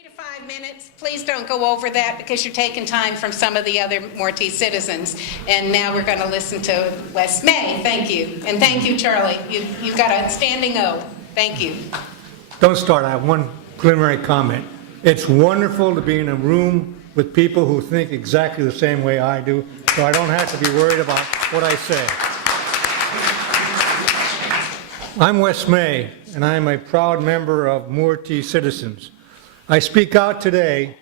3 to 5 minutes. Please don't go over that because you're taking time from some of the other Mortise citizens. And now we're going to listen to Wes May. Thank you. And thank you, Charlie. You got a standing O. Thank you. Don't start. I have one preliminary comment. It's wonderful to be in a room with people who think exactly the same way I do, so I don't have to be worried about what I say. I'm Wes May, and I am a proud member of Mortise Citizens. I speak out today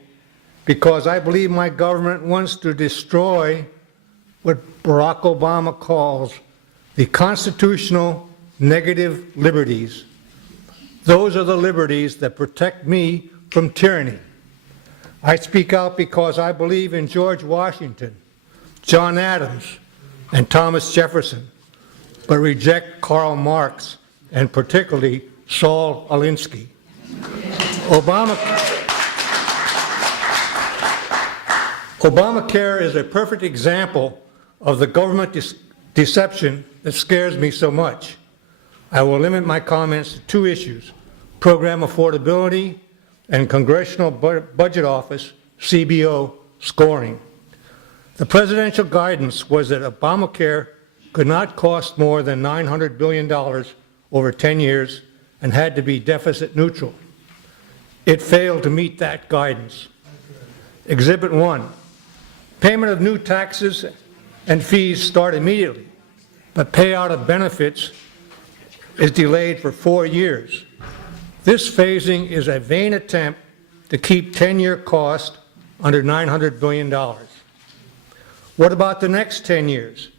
because I believe my government wants to destroy what Barack Obama calls the constitutional negative liberties. Those are the liberties that protect me from tyranny. I speak out because I believe in George Washington, John Adams, and Thomas Jefferson, but reject Karl Marx and particularly Saul Alinsky. Obamacare is a perfect example of the government deception that scares me so much. I will limit my comments to 2 issues: program affordability and Congressional Budget Office, CBO, scoring. The presidential guidance was that Obamacare could not cost more than $900 billion over 10 years and had to be deficit neutral. It failed to meet that guidance. Exhibit 1, payment of new taxes and fees start immediately, but payout of benefits is delayed for 4 years. This phasing is a vain attempt to keep 10-year cost under $900 billion. What about the next 10 years?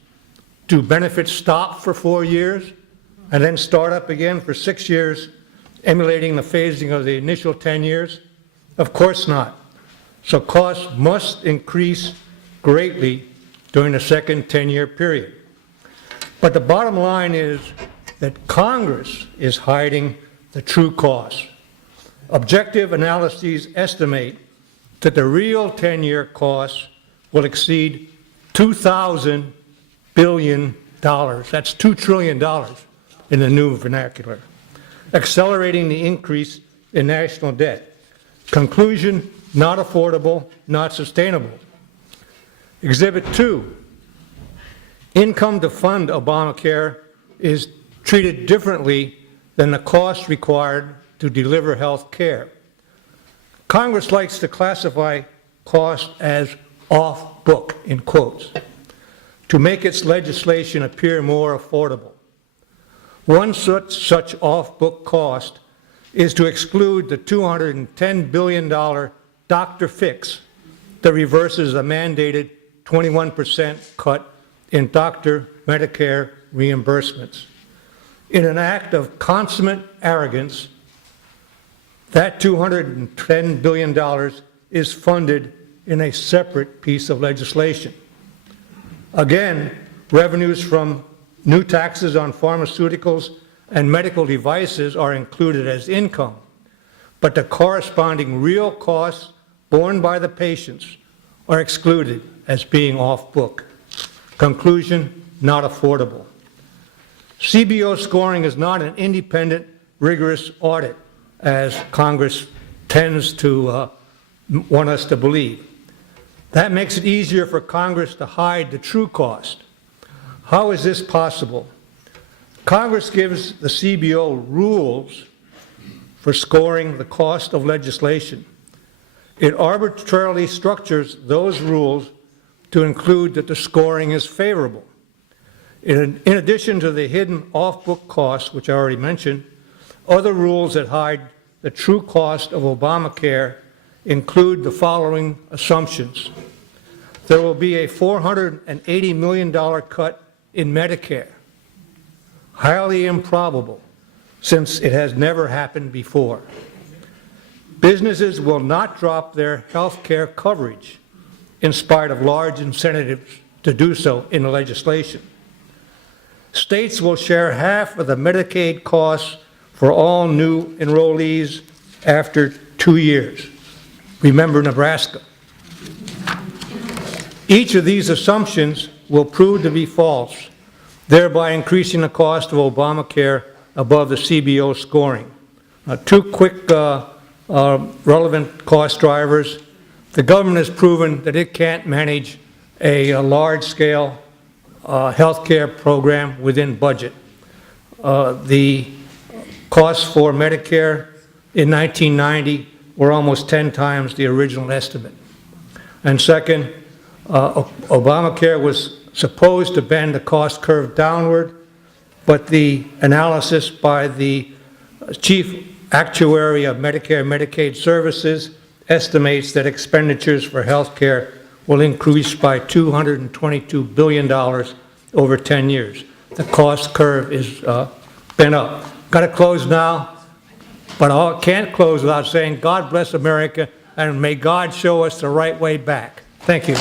Do benefits stop for 4 years and then start up again for 6 years, emulating the phasing of the initial 10 years? Of course not. So costs must increase greatly during the second 10-year period. But the bottom line is that Congress is hiding the true costs. Objective analyses estimate that the real 10-year costs will exceed $2,000 billion. That's $2 trillion in the new vernacular, accelerating the increase in national debt. Conclusion: not affordable, not sustainable. Exhibit 2, income to fund Obamacare is treated differently than the cost required to deliver health care. Congress likes to classify cost as off-book, in quotes, to make its legislation appear more affordable. One such off-book cost is to exclude the $210 billion doctor fix that reverses a mandated 21% cut in doctor Medicare reimbursements. In an act of consummate arrogance, that $210 billion is funded in a separate piece of legislation. Again, revenues from new taxes on pharmaceuticals and medical devices are included as income, but the corresponding real costs borne by the patients are excluded as being off-book. Conclusion: not affordable. CBO scoring is not an independent, rigorous audit, as Congress tends to want us to believe. That makes it easier for Congress to hide the true cost. How is this possible? Congress gives the CBO rules for scoring the cost of legislation. It arbitrarily structures those rules to include that the scoring is favorable. In addition to the hidden off-book costs, which I already mentioned, other rules that hide the true cost of Obamacare include the following assumptions. There will be a $480 million cut in Medicare. Highly improbable, since it has never happened before. Businesses will not drop their health care coverage, in spite of large incentives to do so in the legislation. States will share half of the Medicaid costs for all new enrollees after 2 years. Remember Nebraska. Each of these assumptions will prove to be false, thereby increasing the cost of Obamacare above the CBO scoring. 2 quick relevant cost drivers. The government has proven that it can't manage a large-scale healthcare program within budget. The costs for Medicare in 1990 were almost 10 times the original estimate. And second, Obamacare was supposed to bend the cost curve downward, but the analysis by the chief actuary of Medicare and Medicaid services estimates that expenditures for health care will increase by $222 billion over 10 years. The cost curve is bent up. Got to close now, but I can't close without saying God bless America and may God show us the right way back. Thank you.